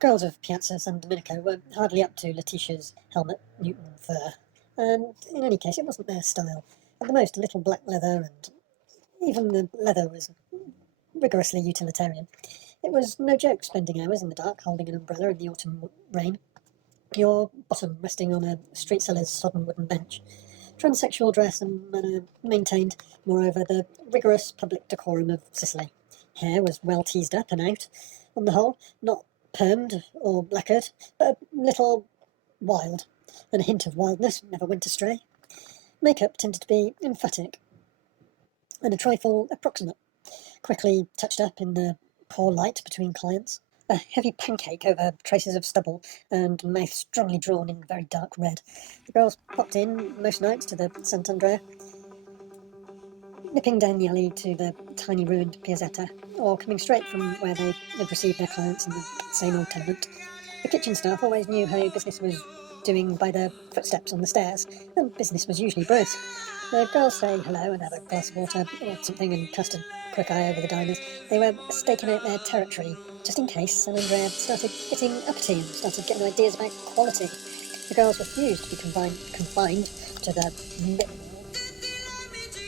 girls of Piazza San Domenico were hardly up to Letitia's helmet Newton fur, and in any case it wasn't their style. At the most a little black leather, and even the leather was rigorously utilitarian. It was no joke spending hours in the dark holding an umbrella in the autumn rain, your bottom resting on a street seller's sodden wooden bench. Transsexual dress and manner maintained, moreover, the rigorous public decorum of Sicily. Hair was well teased up and out, on the whole, not permed or lacquered, but a little wild, and a hint of wildness never went astray. Makeup tended to be emphatic, and a trifle approximate, quickly touched up in the poor light between clients. A heavy pancake over traces of stubble, and mouth strongly drawn in very dark red. The girls popped in most nights to the Sant'Andrea, nipping down the alley to the tiny ruined piazzetta, or coming straight from where they had received their clients in the same old tenement. The kitchen staff always knew how business was doing by the footsteps on the stairs, and business was usually brisk. The girls say hello and have a glass of water or something and cast a quick eye over the diners. They were staking out their territory, just in case San Andrea started getting uppity and started getting ideas about quality. The girls refused to be confined to the middle.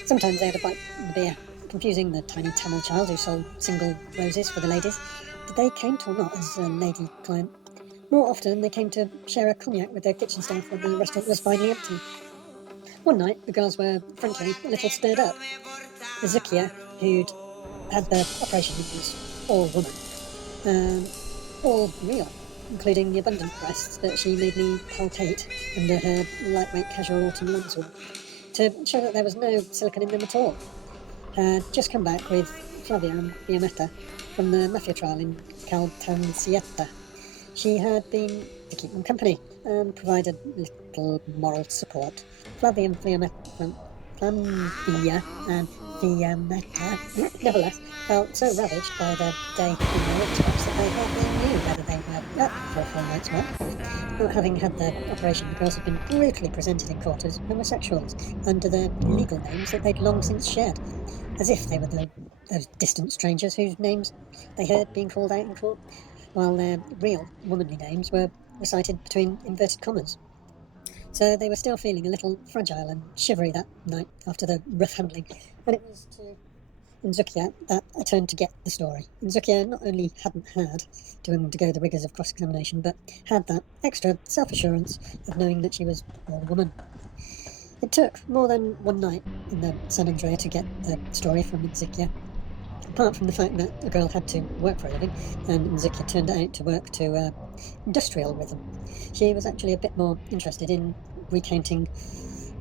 Sometimes they had a bite of the beer, confusing the tiny Tamil child who sold single roses for the ladies. Did they count or not as a lady client? More often they came to share a cognac with their kitchen staff when the restaurant was finally empty. One night the girls were, frankly, a little stirred up. Zucchia, who'd had the operation, was all woman, all real, including the abundant breasts that she made me palpate under her lightweight casual autumn lambswool, to show that there was no silicon in them at all. Had just come back with Flavia and Fiammetta from the mafia trial in Caltanissetta. She had been to keep them company and provided little moral support. Flavia and Fiammetta, nevertheless, felt so ravaged by the day in their workshops that they hardly knew whether they were up for a full night's work. Not having had the operation, the girls had been brutally presented in court as homosexuals under the legal names that they'd long since shared, as if they were those distant strangers whose names they heard being called out in court, while their real womanly names were recited between inverted commas. So they were still feeling a little fragile and shivery that night after the rough handling, and it was to Nzukia that I turned to get the story. Nzukia not only hadn't had to undergo the rigours of cross-examination, but had that extra self-assurance of knowing that she was all woman. It took more than one night in the San Andrea to get the story from Nzukia. Apart from the fact that a girl had to work for a living, and Nzukia turned out to work to industrial rhythm, she was actually a bit more interested in recounting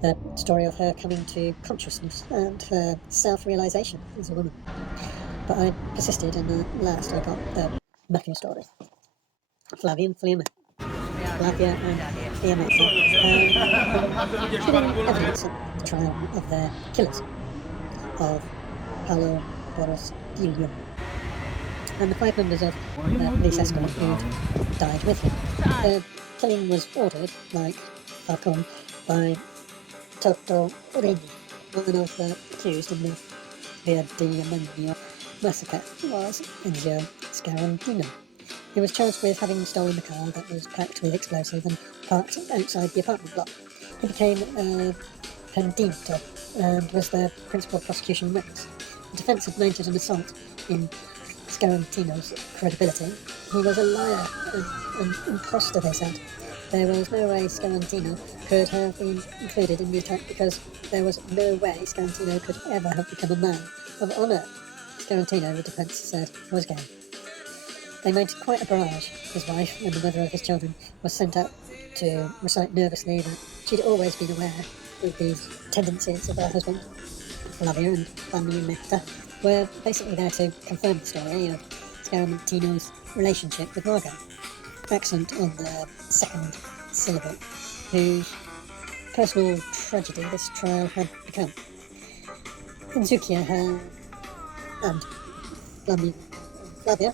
the story of her coming to consciousness and her self-realisation as a woman. But I persisted, and at last I got the mafia story. Flavia and Fiammetta giving evidence at the trial of their killers, of Paolo Borsellino, and the 5 members of the police escort who'd died with him. The killing was ordered, like Falcone, by Toto Rini, one of the accused in the Via di Amandio massacre, was Enzio Scarantino. He was charged with having stolen the car that was packed with explosive and parked outside the apartment block. He became a pendito and was the principal prosecution witness. The defence had mounted an assault in Scarantino's credibility. He was a liar and an impostor, they said. There was no way Scarantino could have been included in the attack because there was no way Scarantino could ever have become a man of honour. Scarantino, the defence said, was gay. They mounted quite a barrage. His wife and the mother of his children was sent up to recite nervously that she'd always been aware of these tendencies of her husband. Flavia and Fiammetta were basically there to confirm the story of Scarantino's relationship with Margot. Accent on the second syllable, whose personal tragedy this trial had become. Nzukia and Flavia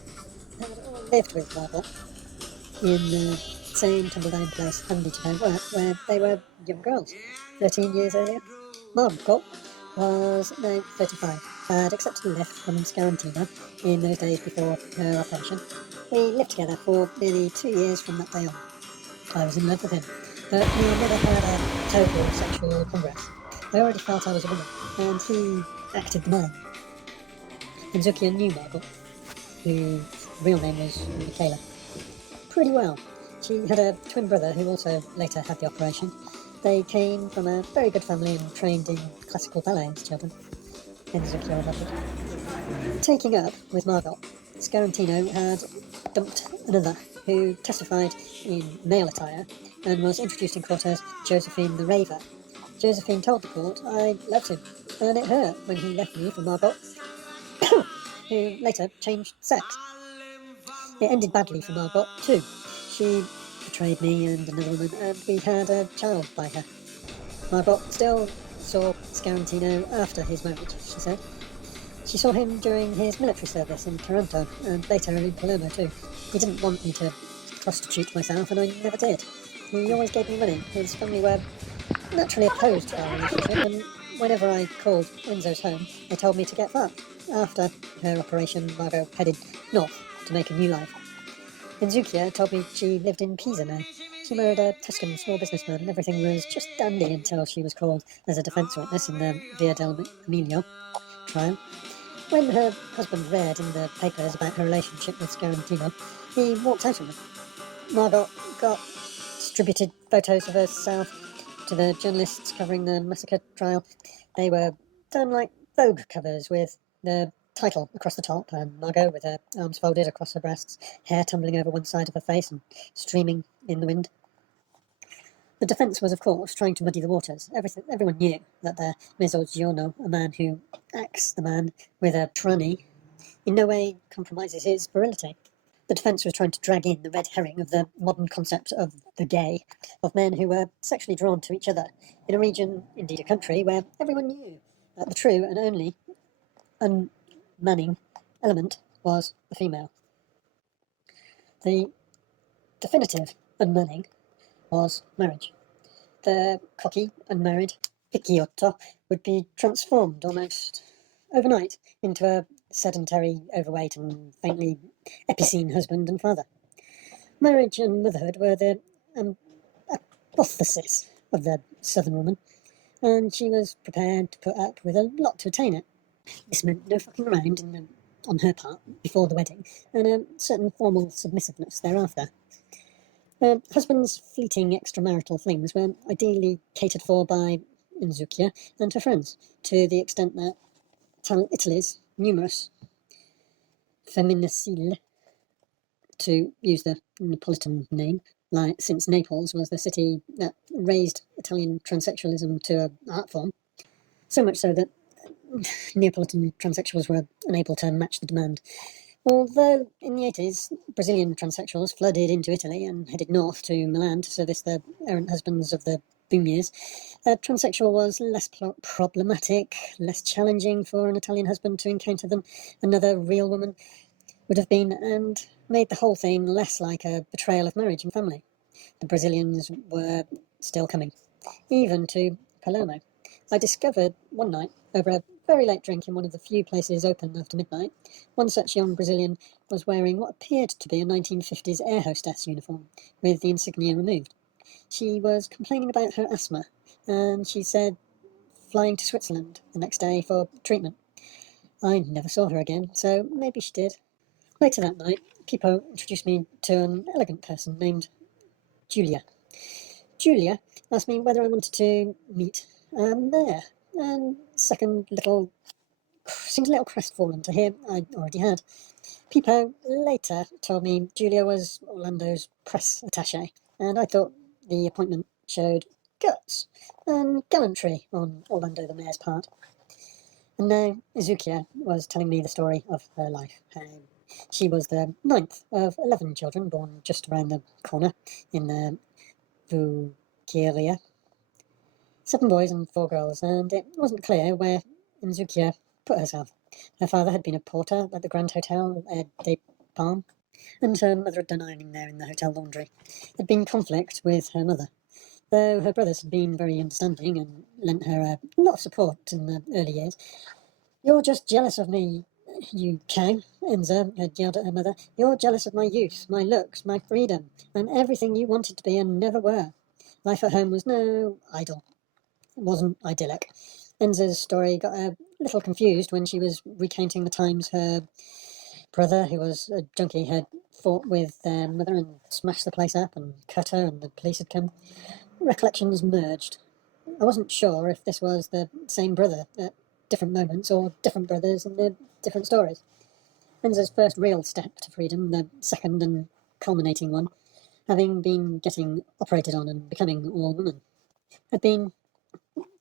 had all lived with Margot in the same tumble-down place handy to their work where they were young girls, 13 years earlier. Margot was now 35, had accepted a lift from Scarantino in those days before her operation, We lived together for nearly 2 years from that day on. I was in love with him, but we never had a total sexual congress. I already felt I was a woman, and he acted the man. Enzukia knew Margot, whose real name was Michaela, pretty well. She had a twin brother who also later had the operation. They came from a very good family and trained in classical ballet as children. Enzukia loved it. Taking up with Margot, Scarantino had dumped another who testified in male attire and was introduced in court as Josephine the Raver. Josephine told the court, "I loved him, and it hurt when he left me for Margot," who later changed sex. It ended badly for Margot too. She betrayed me and another woman, and we had a child by her. Margot still saw Scarantino after his marriage, she said. She saw him during his military service in Taranto, and later in Palermo too. He didn't want me to prostitute myself, and I never did. He always gave me money. His family were naturally opposed to our relationship, and whenever I called Enzo's home, they told me to get fat. After her operation, Margot headed north to make a new life. Enzukia told me she lived in Pisa now. She married a Tuscan small businessman, and everything was just dandy until she was called as a defence witness in the Via del Emilio trial. When her husband read in the papers about her relationship with Scarantino, he walked out on her. Margot got distributed photos of herself to the journalists covering the massacre trial. They were done like Vogue covers with the title across the top, and Margot with her arms folded across her breasts, hair tumbling over one side of her face and streaming in the wind. The defence was, of course, trying to muddy the waters. Everyone knew that the Mezzogiorno, a man who acts the man with a tranny, in no way compromises his virility. The defence was trying to drag in the red herring of the modern concept of the gay, of men who were sexually drawn to each other, in a region, indeed a country, where everyone knew that the true and only unmanning element was the female. The definitive unmanning was marriage. The cocky, unmarried Picciotto would be transformed almost overnight into a sedentary, overweight and faintly epicene husband and father. Marriage and motherhood were the apotheosis of the southern woman, and she was prepared to put up with a lot to attain it. This meant no fucking around on her part before the wedding, and a certain formal submissiveness thereafter. Her husband's fleeting extramarital flings were ideally catered for by Enzukia and her friends, to the extent that Italy's numerous Femminielle, to use the Neapolitan name, since Naples was the city that raised Italian transsexualism to an art form, so much so that Neapolitan transsexuals were unable to match the demand. Although in the 80s, Brazilian transsexuals flooded into Italy and headed north to Milan to service the errant husbands of the boom years, a transsexual was less problematic, less challenging for an Italian husband to encounter than another real woman would have been, and made the whole thing less like a betrayal of marriage and family. The Brazilians were still coming, even to Palermo. I discovered one night, over a very late drink in one of the few places open after midnight, one such young Brazilian was wearing what appeared to be a 1950s air hostess uniform, with the insignia removed. She was complaining about her asthma, and she said flying to Switzerland the next day for treatment. I never saw her again, so maybe she did. Later that night, Pippo introduced me to an elegant person named Julia. Julia asked me whether I wanted to meet a mayor, and seemed a little crestfallen to hear I already had. Pippo later told me Julia was Orlando's press attaché, and I thought the appointment showed guts and gallantry on Orlando the mayor's part. And now Enzukia was telling me the story of her life. She was the 9th of 11 children born just around the corner in the Vuggeria. 7 boys and 4 girls, and it wasn't clear where Enzukia put herself. Her father had been a porter at the Grand Hotel des Palmes, and her mother had done ironing there in the hotel laundry. There'd been conflict with her mother, though her brothers had been very understanding and lent her a lot of support in the early years. "You're just jealous of me," "You cow," Enza had yelled at her mother. "You're jealous of my youth, my looks, my freedom, and everything you wanted to be and never were. Life at home was no idyll. It wasn't idyllic." Enza's story got a little confused when she was recounting the times her brother, who was a junkie, had fought with their mother and smashed the place up and cut her, and the police had come. Recollections merged. I wasn't sure if this was the same brother at different moments, or different brothers in their different stories. Enza's first real step to freedom, the second and culminating one, having been getting operated on and becoming all woman, had been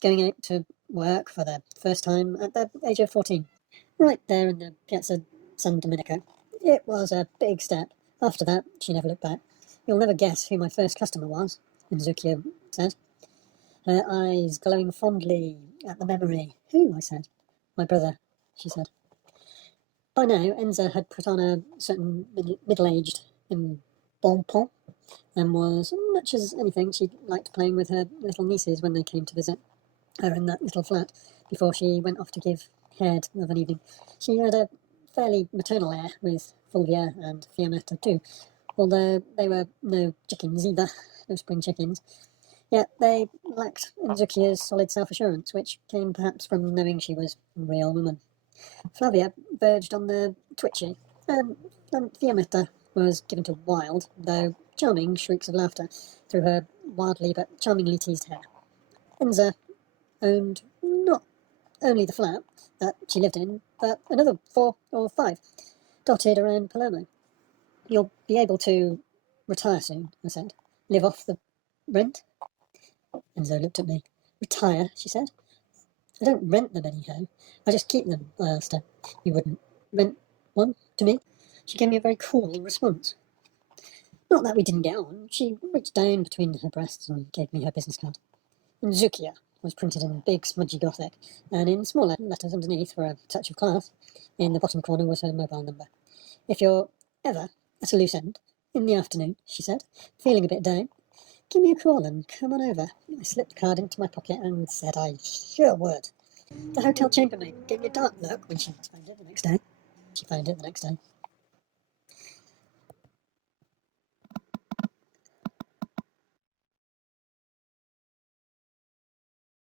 going out to work for the first time at the age of 14, right there in the Piazza San Domenico. It was a big step. After that, she never looked back. "You'll never guess who my first customer was," Enzukia said, her eyes glowing fondly at the memory. "Who?" I said. "My brother," she said. By now, Enza had put on a certain middle-aged embonpoint, and was, much as anything, she liked playing with her little nieces when they came to visit her in that little flat before she went off to give head of an evening. She had a fairly maternal air with Fulvia and Fiammetta too, although they were no chickens either, no spring chickens. Yet they lacked Enzukia's solid self-assurance, which came perhaps from knowing she was a real woman. Flavia verged on the twitchy, and Fiammetta was given to wild, though charming, shrieks of laughter through her wildly but charmingly teased hair. Enza owned not only the flat that she lived in, but another 4 or 5, dotted around Palermo. "You'll be able to retire soon," I said. "Live off the rent?" Enzo looked at me. "Retire?" she said. "I don't rent them anyhow. I just keep them," I asked her. "You wouldn't rent one to me?" She gave me a very cool response. Not that we didn't get on. She reached down between her breasts and gave me her business card. "Zukia" was printed in big smudgy Gothic, and in smaller letters underneath for a touch of class. In the bottom corner was her mobile number. "If you're ever at a loose end in the afternoon," she said, "feeling a bit down, give me a call and come on over." I slipped the card into my pocket and said I sure would. The hotel chambermaid gave me a dark look when she found it the next day.